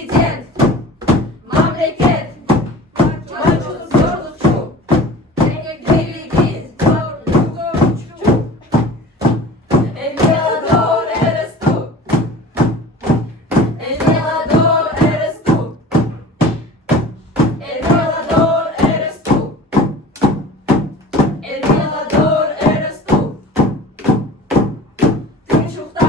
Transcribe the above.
Президент, mamleket, maçuz yordukçu, birliği, yordukçu. El violador eres tú, el violador eres tú, el violador eres tú, el violador eres tú. Tüm